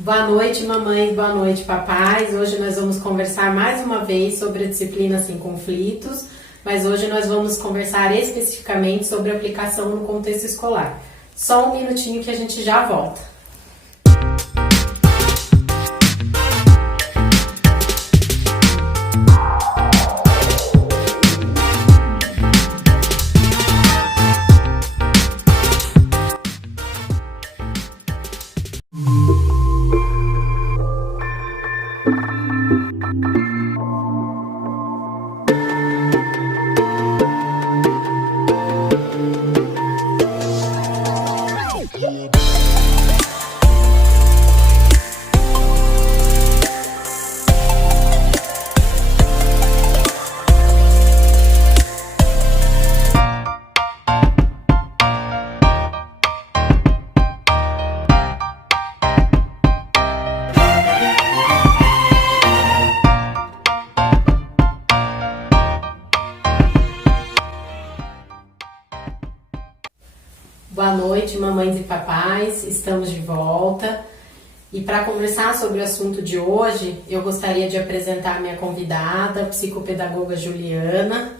Boa noite, mamães, boa noite, papais. Hoje nós vamos conversar mais uma vez sobre a disciplina Sem Conflitos, mas hoje nós vamos conversar especificamente sobre a aplicação no contexto escolar. Só um minutinho que a gente já volta. Boa noite, mamães e papais, estamos de volta e para conversar sobre o assunto de hoje, eu gostaria de apresentar a minha convidada, a psicopedagoga Juliana,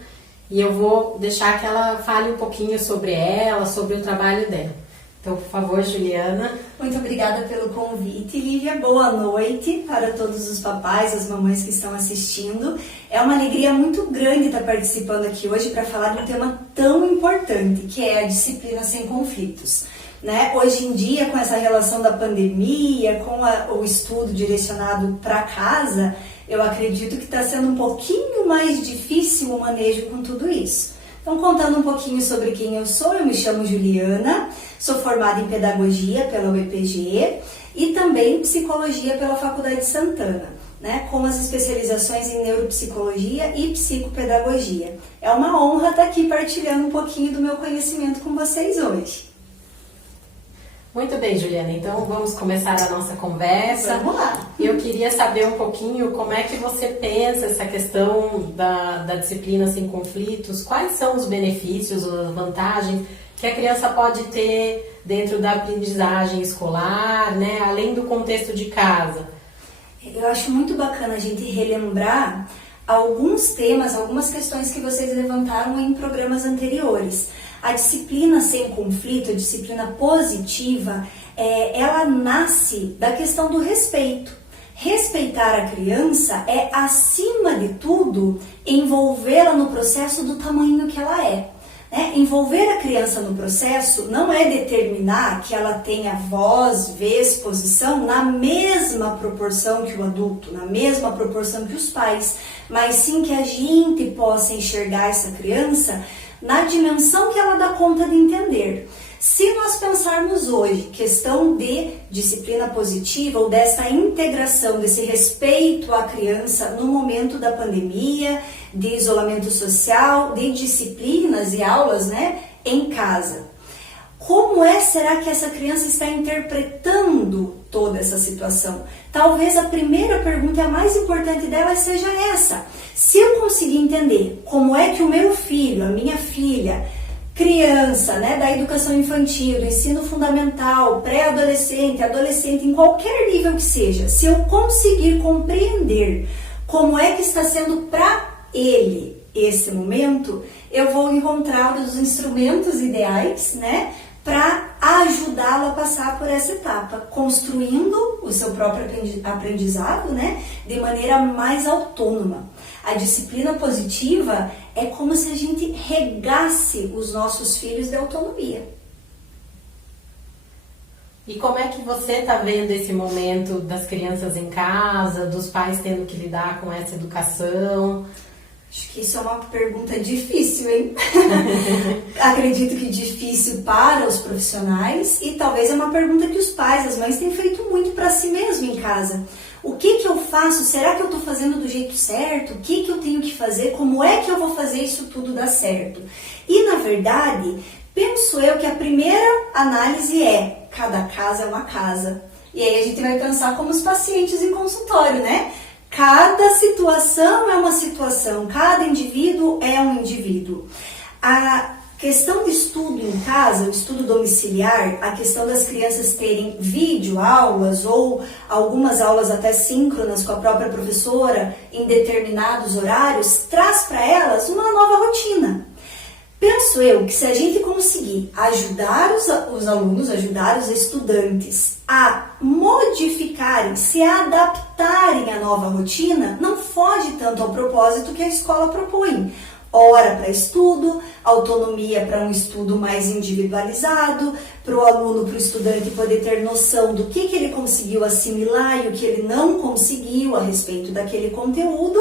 e eu vou deixar que ela fale um pouquinho sobre ela, sobre o trabalho dela. Então, por favor, Juliana. Muito obrigada pelo convite, Lívia. Boa noite para todos os papais, as mamães que estão assistindo. É uma alegria muito grande estar participando aqui hoje para falar de um tema tão importante, que é a disciplina sem conflitos. Hoje em dia, com essa relação da pandemia, com o estudo direcionado para casa, eu acredito que está sendo um pouquinho mais difícil o manejo com tudo isso. Então, contando um pouquinho sobre quem eu sou, eu me chamo Juliana, sou formada em Pedagogia pela UEPG e também Psicologia pela Faculdade Santana, com as especializações em Neuropsicologia e Psicopedagogia. É uma honra estar aqui partilhando um pouquinho do meu conhecimento com vocês hoje. Muito bem, Juliana, então vamos começar a nossa conversa. Vamos lá. Eu queria saber um pouquinho como é que você pensa essa questão da disciplina sem conflitos, quais são os benefícios, as vantagens que a criança pode ter dentro da aprendizagem escolar, além do contexto de casa. Eu acho muito bacana a gente relembrar alguns temas, algumas questões que vocês levantaram em programas anteriores. A disciplina sem conflito, a disciplina positiva, ela nasce da questão do respeito. Respeitar a criança é, acima de tudo, envolvê-la no processo do tamanho que ela é. Envolver a criança no processo não é determinar que ela tenha voz, vez, posição na mesma proporção que o adulto, na mesma proporção que os pais, mas sim que a gente possa enxergar essa criança na dimensão que ela dá conta de entender. Se nós pensarmos hoje questão de disciplina positiva ou dessa integração, desse respeito à criança no momento da pandemia, de isolamento social, de disciplinas e aulas em casa, como será que essa criança está interpretando toda essa situação? Talvez a primeira pergunta, a mais importante dela, seja essa. Se eu conseguir entender como é que o meu filho, a minha filha, criança, da educação infantil, do ensino fundamental, pré-adolescente, adolescente, em qualquer nível que seja, se eu conseguir compreender como é que está sendo para ele esse momento, eu vou encontrar os instrumentos ideais, para ajudá-lo a passar por essa etapa, construindo o seu próprio aprendizado, de maneira mais autônoma. A disciplina positiva é como se a gente regasse os nossos filhos de autonomia. E como é que você está vendo esse momento das crianças em casa, dos pais tendo que lidar com essa educação? Acho que isso é uma pergunta difícil, hein? Acredito que difícil para os profissionais e talvez é uma pergunta que os pais, as mães têm feito muito para si mesmo em casa. O que eu faço? Será que eu estou fazendo do jeito certo? O que eu tenho que fazer? Como é que eu vou fazer isso tudo dar certo? E, na verdade, penso eu que a primeira análise é: cada casa é uma casa. E aí a gente vai pensar como os pacientes em consultório, Cada situação é uma situação, cada indivíduo é um indivíduo. Questão de estudo em casa, o estudo domiciliar, a questão das crianças terem videoaulas ou algumas aulas até síncronas com a própria professora em determinados horários, traz para elas uma nova rotina. Penso eu que se a gente conseguir ajudar os alunos, ajudar os estudantes a modificarem, se adaptarem à nova rotina, não foge tanto ao propósito que a escola propõe. Hora para estudo, autonomia para um estudo mais individualizado, para o aluno, para o estudante poder ter noção do que ele conseguiu assimilar e o que ele não conseguiu a respeito daquele conteúdo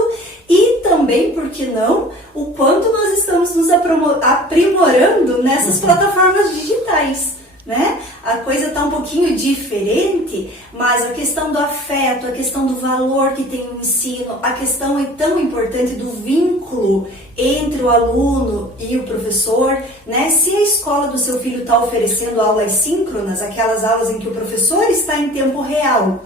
e também, por que não, o quanto nós estamos nos aprimorando nessas plataformas digitais. Né? A coisa está um pouquinho diferente, mas a questão do afeto, a questão do valor que tem o ensino, a questão é tão importante do vínculo entre o aluno e o professor, né? Se a escola do seu filho está oferecendo aulas síncronas, aquelas aulas em que o professor está em tempo real,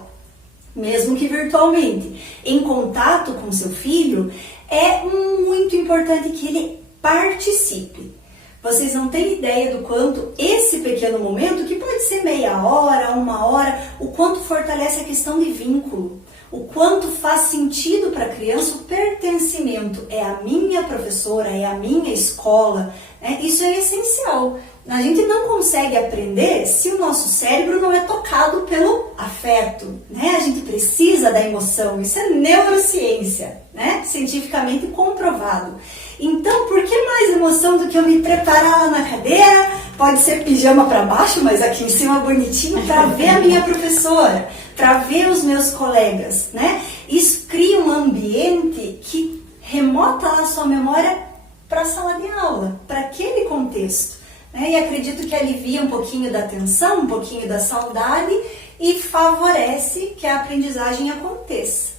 mesmo que virtualmente, em contato com seu filho, é muito importante que ele participe. Vocês não têm ideia do quanto esse pequeno momento, que pode ser meia hora, uma hora, o quanto fortalece a questão de vínculo, o quanto faz sentido para a criança o pertencimento. É a minha professora, é a minha escola, né? Isso é essencial. A gente não consegue aprender se o nosso cérebro não é tocado pelo afeto, né? A gente precisa da emoção, isso é neurociência, né? Cientificamente comprovado. Então, por que mais emoção do que eu me preparar lá na cadeira? Pode ser pijama para baixo, mas aqui em cima bonitinho, para ver a minha professora, para ver os meus colegas, né? Isso cria um ambiente que remota lá a sua memória para a sala de aula, para aquele contexto. E acredito que alivia um pouquinho da tensão, um pouquinho da saudade e favorece que a aprendizagem aconteça.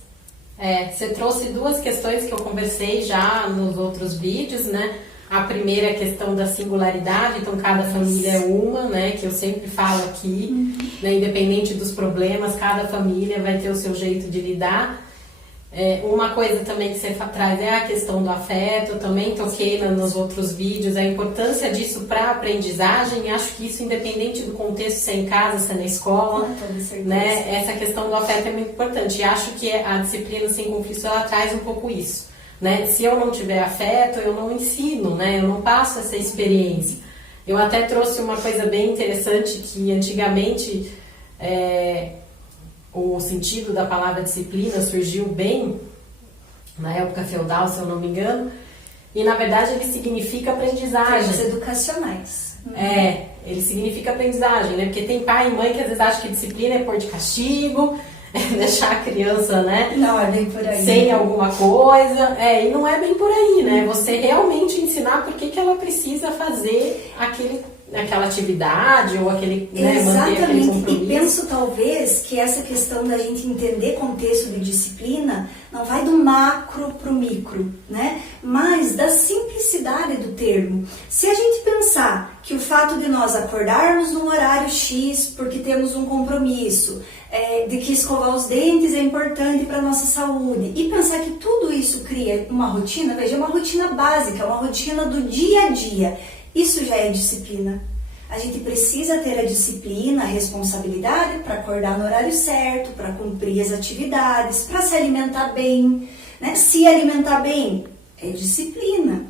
Você trouxe duas questões que eu conversei já nos outros vídeos, né? A primeira é a questão da singularidade, então cada família é uma, né? Que eu sempre falo aqui, né? Independente dos problemas, cada família vai ter o seu jeito de lidar. Uma coisa também que você traz é a questão do afeto, eu também toquei nos outros vídeos, a importância disso para a aprendizagem, acho que isso independente do contexto, se é em casa, se é na escola, né? Essa questão do afeto é muito importante e acho que a disciplina sem conflito ela traz um pouco isso, né? Se eu não tiver afeto, eu não ensino, né? Eu não passo essa experiência. Eu até trouxe uma coisa bem interessante que antigamente o sentido da palavra disciplina surgiu bem na época feudal, se eu não me engano, e na verdade ele significa aprendizagem. Termos educacionais. Ele significa aprendizagem, né? Porque tem pai e mãe que às vezes acham que disciplina é pôr de castigo, deixar a criança, né? Não é bem por aí. Sem alguma coisa, e não é bem por aí, né? Você realmente ensinar por que ela precisa fazer aquela atividade ou aquele, né, manter aquele compromisso. E penso talvez que essa questão da gente entender contexto de disciplina não vai do macro para o micro, né? Mas da simplicidade do termo. Se a gente pensar que o fato de nós acordarmos num horário X porque temos um compromisso, de que escovar os dentes é importante para a nossa saúde, e pensar que tudo isso cria uma rotina, veja, uma rotina básica, uma rotina do dia a dia. Isso já é disciplina. A gente precisa ter a disciplina, a responsabilidade para acordar no horário certo, para cumprir as atividades, para se alimentar bem, né? Se alimentar bem é disciplina.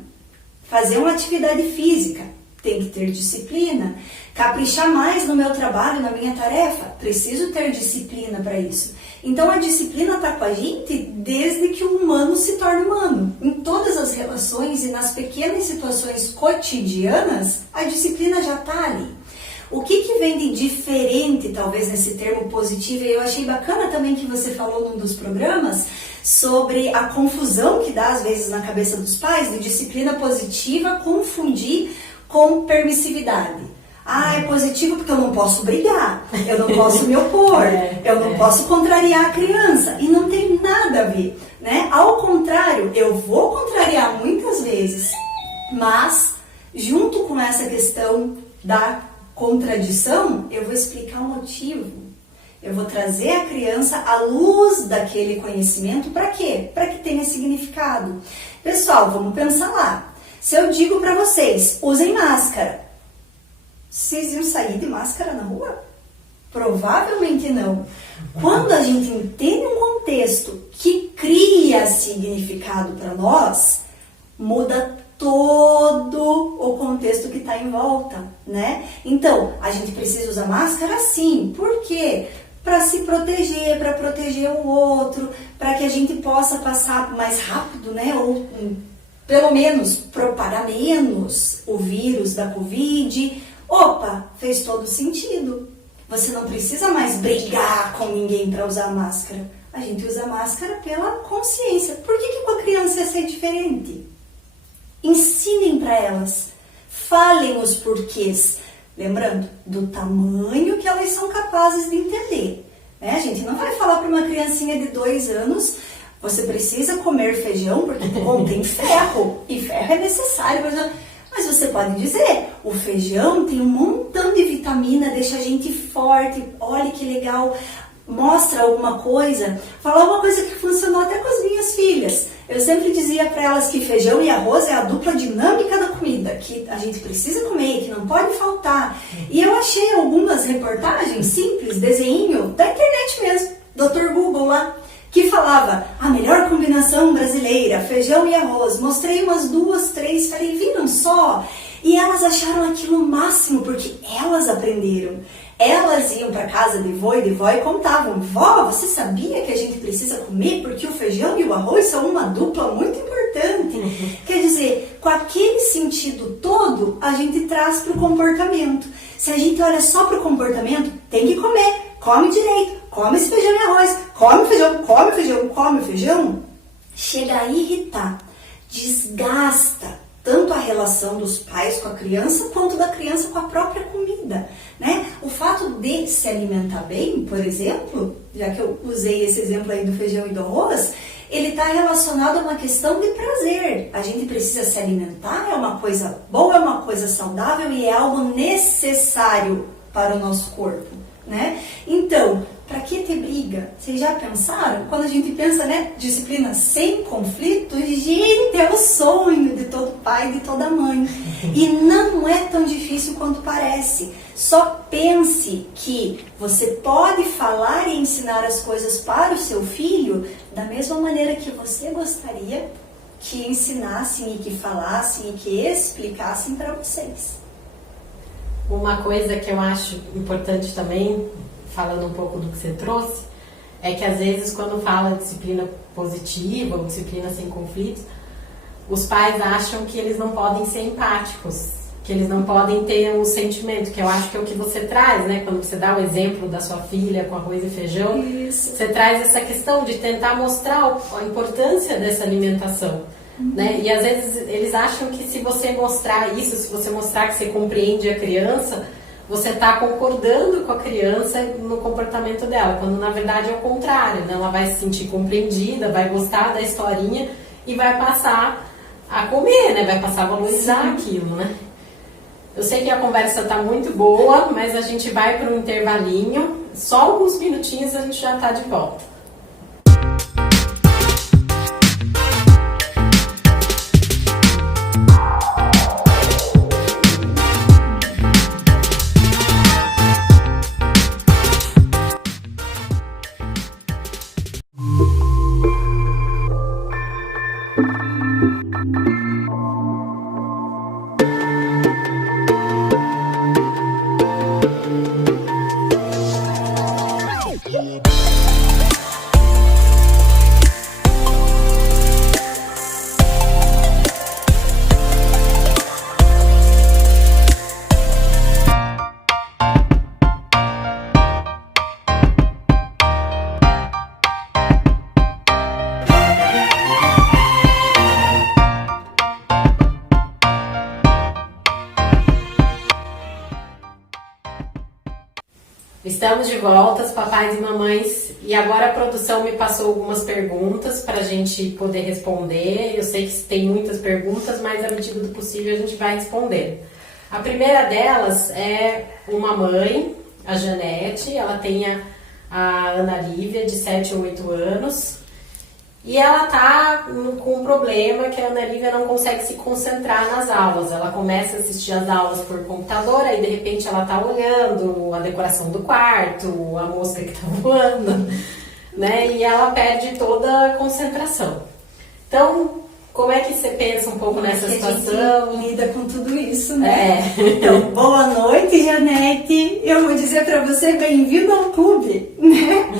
Fazer uma atividade física tem que ter disciplina. Caprichar mais no meu trabalho, na minha tarefa, preciso ter disciplina para isso. Então a disciplina está com a gente desde que o humano se torna humano. Em todas as relações e nas pequenas situações cotidianas, a disciplina já está ali. O que vem de diferente, talvez, nesse termo positivo, e eu achei bacana também que você falou num dos programas, sobre a confusão que dá às vezes na cabeça dos pais, de disciplina positiva confundir com permissividade. É positivo porque eu não posso brigar, eu não posso me opor, eu não posso contrariar a criança. E não tem nada a ver, né? Ao contrário, eu vou contrariar muitas vezes, mas junto com essa questão da contradição, eu vou explicar o motivo. Eu vou trazer a criança à luz daquele conhecimento. Para quê? Para que tenha significado. Pessoal, vamos pensar lá. Se eu digo para vocês, usem máscara, vocês iam sair de máscara na rua? Provavelmente não. Quando a gente entende um contexto que cria significado para nós, muda todo o contexto que está em volta, né? Então, a gente precisa usar máscara sim. Por quê? Para se proteger, para proteger o outro, para que a gente possa passar mais rápido, né? Ou pelo menos propagar menos o vírus da Covid. Opa, fez todo sentido. Você não precisa mais brigar com ninguém para usar máscara. A gente usa máscara pela consciência. Por que com a criança ia ser diferente? Ensinem para elas. Falem os porquês. Lembrando, do tamanho que elas são capazes de entender. Né? A gente não vai falar para uma criancinha de 2 anos, você precisa comer feijão porque contém ferro. E ferro é necessário. Mas você pode dizer, o feijão tem um montão de vitamina, deixa a gente forte, olha que legal, mostra alguma coisa. Fala alguma coisa que funcionou até com as minhas filhas. Eu sempre dizia para elas que feijão e arroz é a dupla dinâmica da comida, que a gente precisa comer, que não pode faltar. E eu achei algumas reportagens simples, desenho, da internet mesmo, Dr. Google lá, que falava a melhor combinação brasileira, feijão e arroz. Mostrei umas 2, 3, falei, viram só? E elas acharam aquilo o máximo, porque elas aprenderam. Elas iam para casa de vô e de vó e contavam, vó, você sabia que a gente precisa comer porque o feijão e o arroz são uma dupla muito importante? Quer dizer, com aquele sentido todo, a gente traz para o comportamento. Se a gente olha só para o comportamento, tem que comer, come direito, come esse feijão e arroz, come feijão, come feijão, come feijão, chega a irritar, desgasta tanto a relação dos pais com a criança, quanto da criança com a própria comida, né? O fato de se alimentar bem, por exemplo, já que eu usei esse exemplo aí do feijão e do arroz, ele está relacionado a uma questão de prazer. A gente precisa se alimentar, é uma coisa boa, é uma coisa saudável e é algo necessário para o nosso corpo, né? Então, para que ter briga? Vocês já pensaram? Quando a gente pensa, né, disciplina sem conflito, gente, é o sonho de todo pai, de toda mãe. E não é tão difícil quanto parece. Só pense que você pode falar e ensinar as coisas para o seu filho da mesma maneira que você gostaria que ensinassem e que falassem e que explicassem para vocês. Uma coisa que eu acho importante também, falando um pouco do que você trouxe, é que às vezes quando fala disciplina positiva ou disciplina sem conflitos, os pais acham que eles não podem ser empáticos, que eles não podem ter um sentimento, que eu acho que é o que você traz, né? Quando você dá o exemplo da sua filha com arroz e feijão, isso. Você traz essa questão de tentar mostrar a importância dessa alimentação. Né? E às vezes eles acham que se você mostrar isso, se você mostrar que você compreende a criança, você está concordando com a criança no comportamento dela, quando na verdade é o contrário, né? Ela vai se sentir compreendida, vai gostar da historinha e vai passar a comer, né? Vai passar a valorizar aquilo, né? Eu sei que a conversa está muito boa, mas a gente vai para um intervalinho, só alguns minutinhos a gente já está de volta. Estamos de volta, papais e mamães, e agora a produção me passou algumas perguntas para a gente poder responder. Eu sei que tem muitas perguntas, mas à medida do possível a gente vai respondendo. A primeira delas é uma mãe, a Janete, ela tem a Ana Lívia, de 7 ou 8 anos, E ela tá com um problema que a Ana Lívia não consegue se concentrar nas aulas. Ela começa a assistir as aulas por computador, aí de repente ela tá olhando a decoração do quarto, a mosca que tá voando, né? E ela perde toda a concentração. Então, como é que você pensa um pouco nessa situação? A gente lida com tudo isso, né? Então, boa noite, Janete. Eu vou dizer pra você, bem-vindo ao clube, né?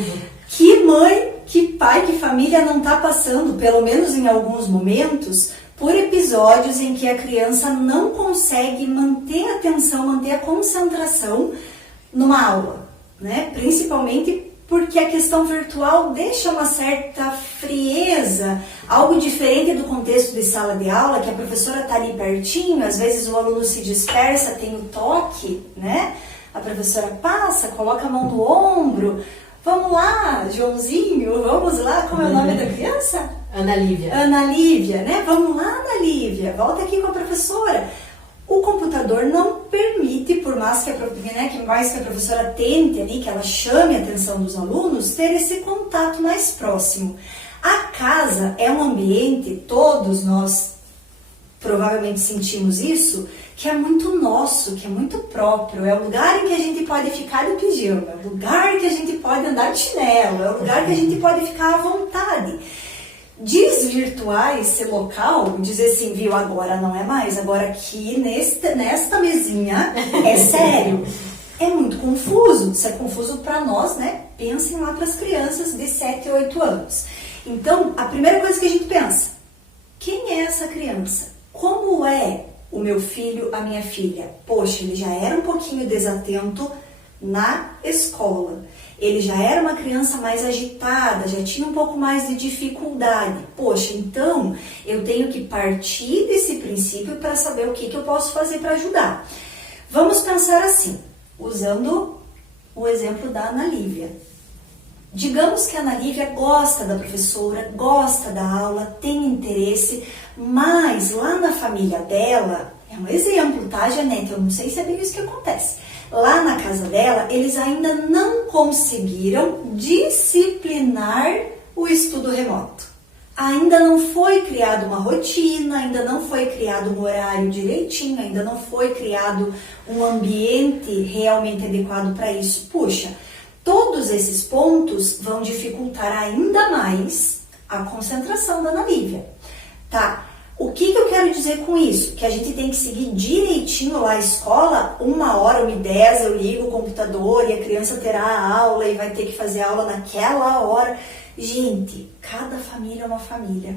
Que mãe, que pai, que família não tá passando, pelo menos em alguns momentos, por episódios em que a criança não consegue manter a atenção, manter a concentração numa aula, né? Principalmente porque a questão virtual deixa uma certa frieza, algo diferente do contexto de sala de aula, que a professora está ali pertinho, às vezes o aluno se dispersa, tem o toque, né? A professora passa, coloca a mão no ombro, vamos lá, Joãozinho, vamos lá, como é o nome da criança? Ana Lívia. Ana Lívia, né? Vamos lá, Ana Lívia, volta aqui com a professora. O computador não permite, por mais que a professora tente ali, que ela chame a atenção dos alunos, ter esse contato mais próximo. A casa é um ambiente, todos nós provavelmente sentimos isso, que é muito nosso, que é muito próprio. É o lugar em que a gente pode ficar de pijama, é o lugar que a gente pode andar de chinelo, é o lugar que a gente pode ficar à vontade. Desvirtuar esse local, dizer assim, viu, agora não é mais, agora aqui nesta mesinha é sério. É muito confuso, isso é confuso para nós, né? Pensem lá para as crianças de 7 a 8 anos. Então, a primeira coisa que a gente pensa, quem é essa criança? Como é o meu filho, a minha filha? Poxa, ele já era um pouquinho desatento na escola. Ele já era uma criança mais agitada, já tinha um pouco mais de dificuldade. Poxa, então eu tenho que partir desse princípio para saber o que eu posso fazer para ajudar. Vamos pensar assim, usando o exemplo da Ana Lívia. Digamos que a Ana Lívia gosta da professora, gosta da aula, tem interesse, mas lá na família dela, é um exemplo, tá, Janete? Eu não sei se é bem isso que acontece. Lá na casa dela, eles ainda não conseguiram disciplinar o estudo remoto. Ainda não foi criada uma rotina, ainda não foi criado um horário direitinho, ainda não foi criado um ambiente realmente adequado para isso. Puxa, todos esses pontos vão dificultar ainda mais a concentração da Ana Lívia. Tá? O que eu quero dizer com isso? Que a gente tem que seguir direitinho lá a escola, 1h, 1h10 eu ligo o computador e a criança terá a aula e vai ter que fazer a aula naquela hora. Gente, cada família é uma família.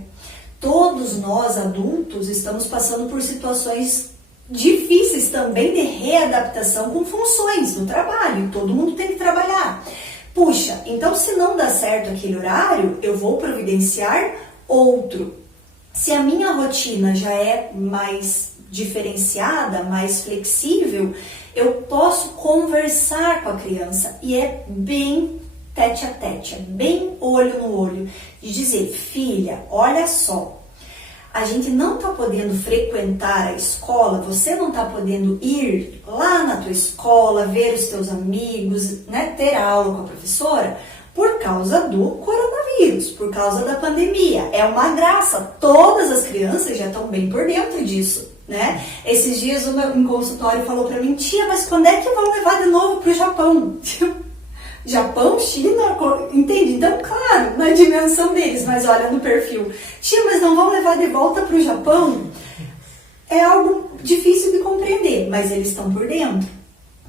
Todos nós, adultos, estamos passando por situações difíceis também de readaptação com funções no trabalho. Todo mundo tem que trabalhar. Puxa, então se não dá certo aquele horário, eu vou providenciar outro. Se a minha rotina já é mais diferenciada, mais flexível, eu posso conversar com a criança e é bem tete a tete, é bem olho no olho, de dizer, filha, olha só, a gente não está podendo frequentar a escola, você não está podendo ir lá na tua escola, ver os teus amigos, né, ter aula com a professora, por causa do coronavírus, por causa da pandemia. É uma graça, todas as crianças já estão bem por dentro disso, né? Esses dias o meu consultório falou para mim, tia, mas quando é que vão levar de novo para o Japão? Japão, China, entende? Então, claro, na dimensão deles, mas olha no perfil. Tia, mas não vão levar de volta para o Japão? É algo difícil de compreender, mas eles estão por dentro.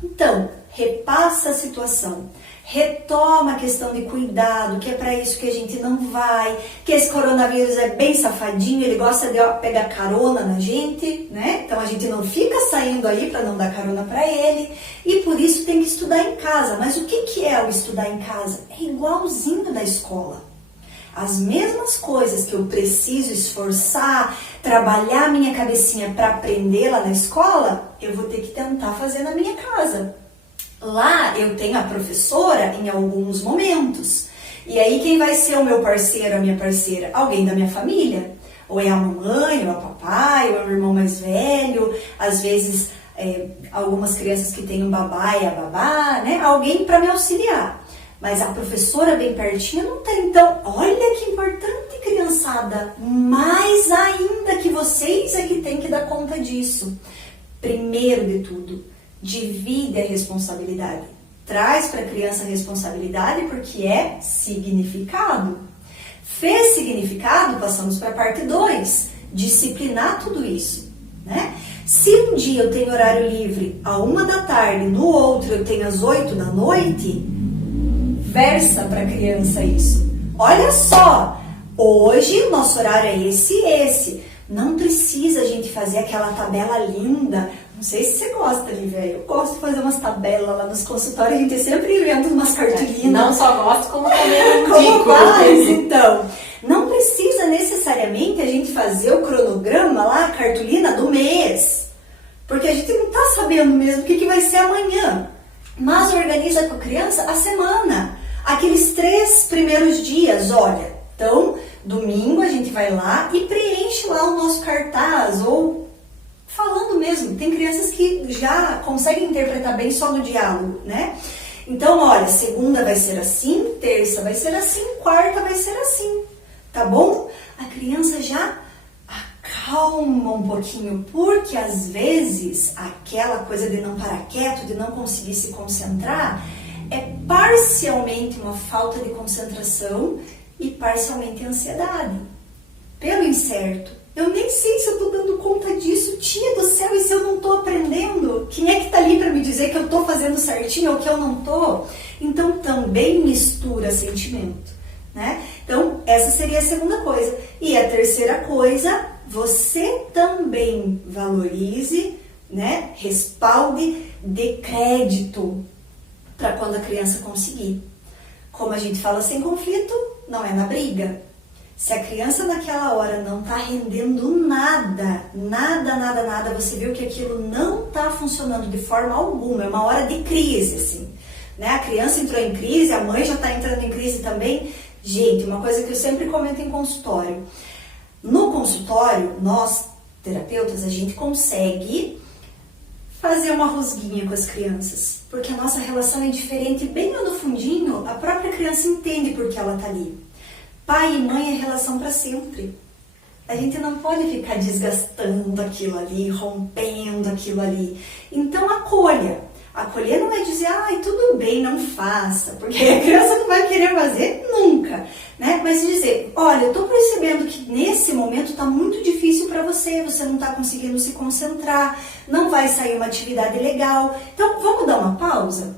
Então, repassa a situação. Retoma a questão de cuidado, que é para isso que a gente não vai, que esse coronavírus é bem safadinho, ele gosta de pegar carona na gente, né? Então a gente não fica saindo aí para não dar carona para ele, e por isso tem que estudar em casa. Mas o que é o estudar em casa? É igualzinho da escola. As mesmas coisas que eu preciso esforçar, trabalhar minha cabecinha para aprender lá na escola, eu vou ter que tentar fazer na minha casa. Lá eu tenho a professora em alguns momentos. E aí quem vai ser o meu parceiro, a minha parceira? Alguém da minha família. Ou é a mamãe, ou é o papai, ou é o irmão mais velho. Às vezes algumas crianças que têm um babá e a babá, né? Alguém para me auxiliar. mas a professora bem pertinho não tem. Então, olha que importante, criançada. Mais ainda que vocês é que tem que dar conta disso. Primeiro de tudo, divide a responsabilidade. Traz para a criança a responsabilidade porque é significado. Fez significado, passamos para a parte 2. Disciplinar tudo isso, né? Se um dia eu tenho horário livre à 1 da tarde, no outro eu tenho às 8 da noite, versa para a criança isso. Olha só, hoje o nosso horário é esse e esse. Não precisa a gente fazer aquela tabela linda. Não sei se você gosta, Lívia. Eu gosto de fazer umas tabelas lá nos consultórios. A gente sempre inventa umas cartolinas. Não só gosto, como também indico. Como faz, então. Não precisa necessariamente a gente fazer o cronograma lá, a cartolina do mês. Porque a gente não está sabendo mesmo o que vai ser amanhã. Mas organiza com a criança a semana. Aqueles 3 primeiros dias, olha. Então, domingo a gente vai lá e preenche lá o nosso cartaz. Ou falando mesmo. Tem crianças que já conseguem interpretar bem só no diálogo, né? Então, olha, segunda vai ser assim, terça vai ser assim, quarta vai ser assim. Tá bom? A criança já acalma um pouquinho, porque às vezes aquela coisa de não parar quieto, de não conseguir se concentrar, é parcialmente uma falta de concentração e parcialmente ansiedade. Pelo incerto. Eu nem sei se eu tô dando conta disso, tia do céu, e se eu não tô aprendendo? Quem é que tá ali para me dizer que eu tô fazendo certinho ou que eu não tô? Então também mistura sentimento. Né? Então, essa seria a segunda coisa. E a terceira coisa, você também valorize, né? Respalde, dê crédito para quando a criança conseguir. Como a gente fala, sem conflito, não é na briga. Se a criança naquela hora não está rendendo nada, você viu que aquilo não está funcionando de forma alguma, é uma hora de crise, assim. Né? A criança entrou em crise, a mãe já está entrando em crise também. Gente, uma coisa que eu sempre comento em consultório. No consultório, nós, terapeutas, a gente consegue fazer uma rusguinha com as crianças. Porque a nossa relação é diferente. Bem lá no fundinho, a própria criança entende por que ela está ali. Pai e mãe é relação para sempre. A gente não pode ficar desgastando aquilo ali, rompendo aquilo ali. Então, acolha. Acolher não é dizer, ai, tudo bem, não faça, porque a criança não vai querer fazer nunca, né? Mas dizer, olha, eu tô percebendo que nesse momento tá muito difícil para você não tá conseguindo se concentrar, não vai sair uma atividade legal, então vamos dar uma pausa?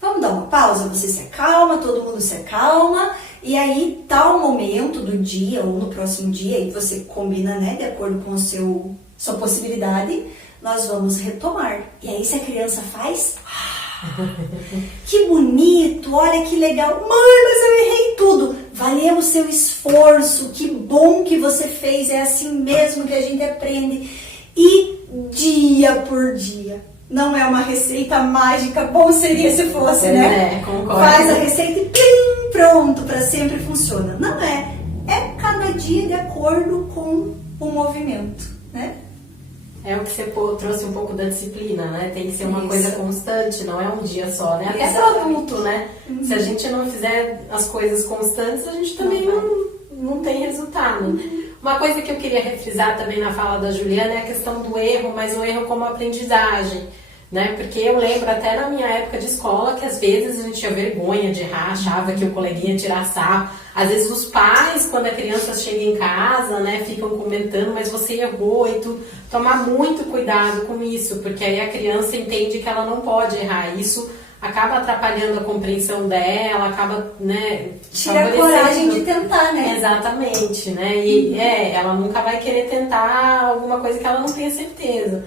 Vamos dar uma pausa, você se acalma, todo mundo se acalma, e aí tal momento do dia ou no próximo dia, aí você combina, né, de acordo com sua possibilidade, nós vamos retomar. E aí se a criança faz, que bonito, olha que legal, mãe, mas eu errei tudo. Valeu o seu esforço, que bom que você fez, é assim mesmo que a gente aprende. E dia por dia. Não é uma receita mágica, bom seria se fosse, né? Concordo. Faz a receita e plim, pronto, para sempre funciona. Não é. É cada dia de acordo com o movimento, né? É o que você trouxe um pouco da disciplina, né? Tem que ser uma coisa constante, não é um dia só, né? Até para adulto, né? Se a gente não fizer as coisas constantes, a gente também não tem resultado. Uma coisa que eu queria refrisar também na fala da Juliana é a questão do erro, mas o erro como aprendizagem, né? Porque eu lembro até na minha época de escola que às vezes a gente tinha vergonha de errar, achava que o coleguinha ia tirar sarro. Às vezes os pais, quando a criança chega em casa, né, ficam comentando, mas você errou e tu tomar muito cuidado com isso, porque aí a criança entende que ela não pode errar. Isso acaba atrapalhando a compreensão dela, acaba, né, tira a coragem de tentar, né? Exatamente, né? E ela nunca vai querer tentar alguma coisa que ela não tenha certeza.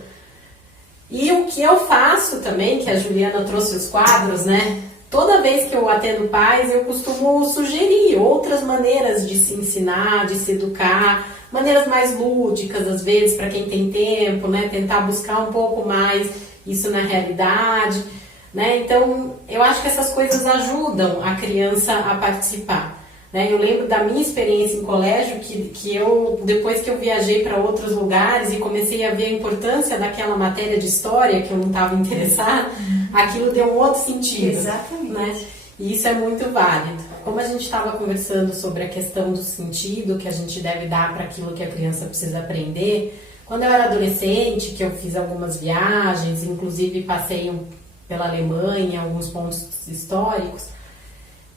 E o que eu faço também, que a Juliana trouxe os quadros, né? Toda vez que eu atendo pais, eu costumo sugerir outras maneiras de se ensinar, de se educar, maneiras mais lúdicas, às vezes, para quem tem tempo, né? Tentar buscar um pouco mais isso na realidade, né? Então, eu acho que essas coisas ajudam a criança a participar. Né? Eu lembro da minha experiência em colégio, que eu, depois que eu viajei para outros lugares e comecei a ver a importância daquela matéria de história que eu não estava interessada, aquilo deu um outro sentido. Exatamente. Né? E isso é muito válido. Como a gente estava conversando sobre a questão do sentido que a gente deve dar para aquilo que a criança precisa aprender, quando eu era adolescente, que eu fiz algumas viagens, inclusive passei pela Alemanha, alguns pontos históricos,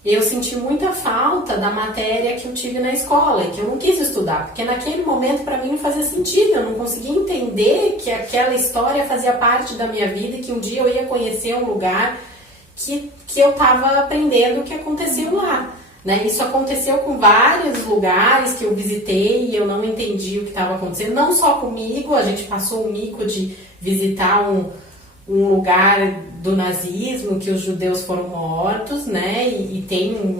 eu senti muita falta da matéria que eu tive na escola e que eu não quis estudar, porque naquele momento para mim não fazia sentido, eu não conseguia entender que aquela história fazia parte da minha vida e que um dia eu ia conhecer um lugar que eu estava aprendendo o que aconteceu lá. Né? Isso aconteceu com vários lugares que eu visitei e eu não entendi o que estava acontecendo, não só comigo, a gente passou o mico de visitar um lugar do nazismo, que os judeus foram mortos, né? E tem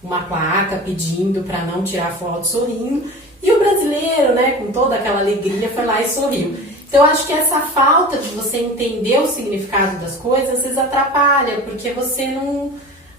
uma placa pedindo para não tirar foto sorrindo, e o brasileiro, né, com toda aquela alegria, foi lá e sorriu. Então, eu acho que essa falta de você entender o significado das coisas, às vezes atrapalha, porque você não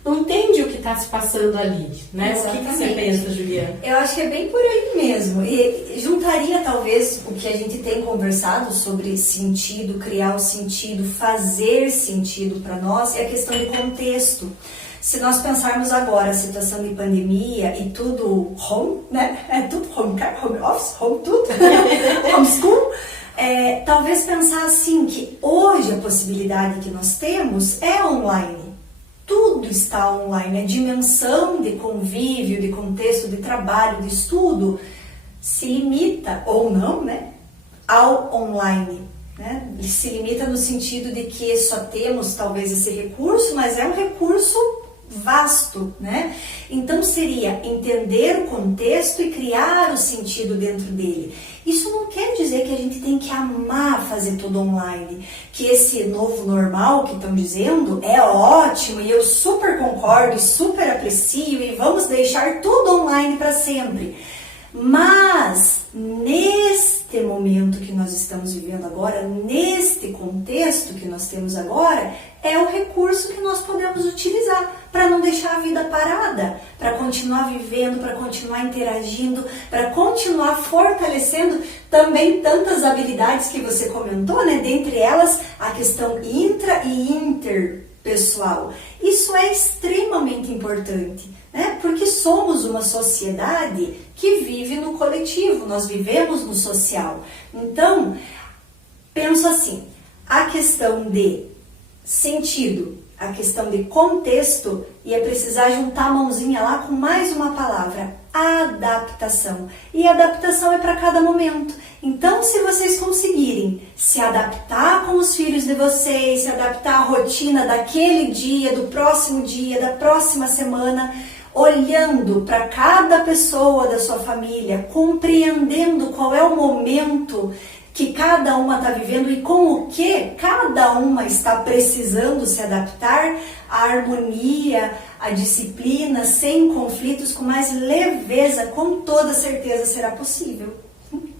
entende o que está se passando ali, né? Exatamente. O que você pensa, Juliana? Eu acho que é bem por aí mesmo. E juntaria talvez o que a gente tem conversado sobre sentido, criar o sentido, fazer sentido para nós, é a questão de contexto. Se nós pensarmos agora a situação de pandemia e tudo home, né? É tudo home office, home tudo, homeschool. Talvez pensar assim que hoje a possibilidade que nós temos é online. Tudo está online, a dimensão de convívio, de contexto, de trabalho, de estudo, se limita, ou não, né, ao online. Né? Se limita no sentido de que só temos talvez esse recurso, mas é um recurso vasto, né? Então seria entender o contexto e criar o sentido dentro dele. Isso não quer dizer que a gente tem que amar fazer tudo online, que esse novo normal que estão dizendo é ótimo e eu super concordo e super aprecio e vamos deixar tudo online para sempre. Mas neste momento que nós estamos vivendo agora, neste contexto que nós temos agora, é o recurso que nós podemos utilizar para não deixar a vida parada, para continuar vivendo, para continuar interagindo, para continuar fortalecendo também tantas habilidades que você comentou, né? Dentre elas a questão intra e interpessoal. Isso é extremamente importante, né? Porque somos uma sociedade que vive no coletivo, nós vivemos no social. Então, penso assim, a questão de sentido, a questão de contexto, e é precisar juntar a mãozinha lá com mais uma palavra, adaptação. E adaptação é para cada momento. Então, se vocês conseguirem se adaptar com os filhos de vocês, se adaptar à rotina daquele dia, do próximo dia, da próxima semana, olhando para cada pessoa da sua família, compreendendo qual é o momento que cada uma está vivendo e com o que cada uma está precisando se adaptar, a harmonia, a disciplina, sem conflitos, com mais leveza, com toda certeza será possível.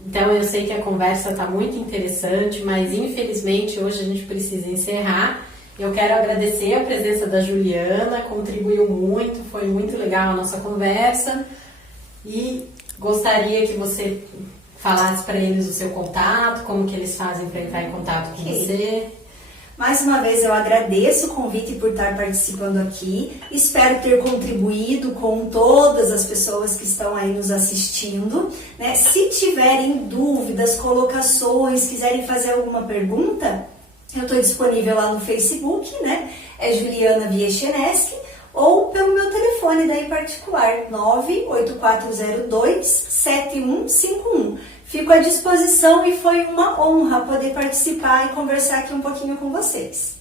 Então eu sei que a conversa está muito interessante, mas infelizmente hoje a gente precisa encerrar. Eu quero agradecer a presença da Juliana, contribuiu muito, foi muito legal a nossa conversa e gostaria que você falasse para eles o seu contato, como que eles fazem para entrar em contato com você. Mais uma vez eu agradeço o convite por estar participando aqui, espero ter contribuído com todas as pessoas que estão aí nos assistindo, né? Se tiverem dúvidas, colocações, quiserem fazer alguma pergunta, eu estou disponível lá no Facebook, né? É Juliana Viecheneski, ou pelo meu telefone daí particular, 98402-7151. Fico à disposição e foi uma honra poder participar e conversar aqui um pouquinho com vocês.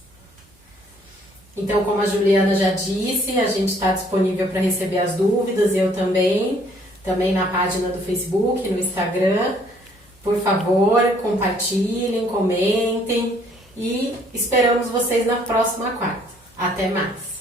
Então, como a Juliana já disse, a gente está disponível para receber as dúvidas, eu também na página do Facebook, no Instagram. Por favor, compartilhem, comentem e esperamos vocês na próxima quarta. Até mais!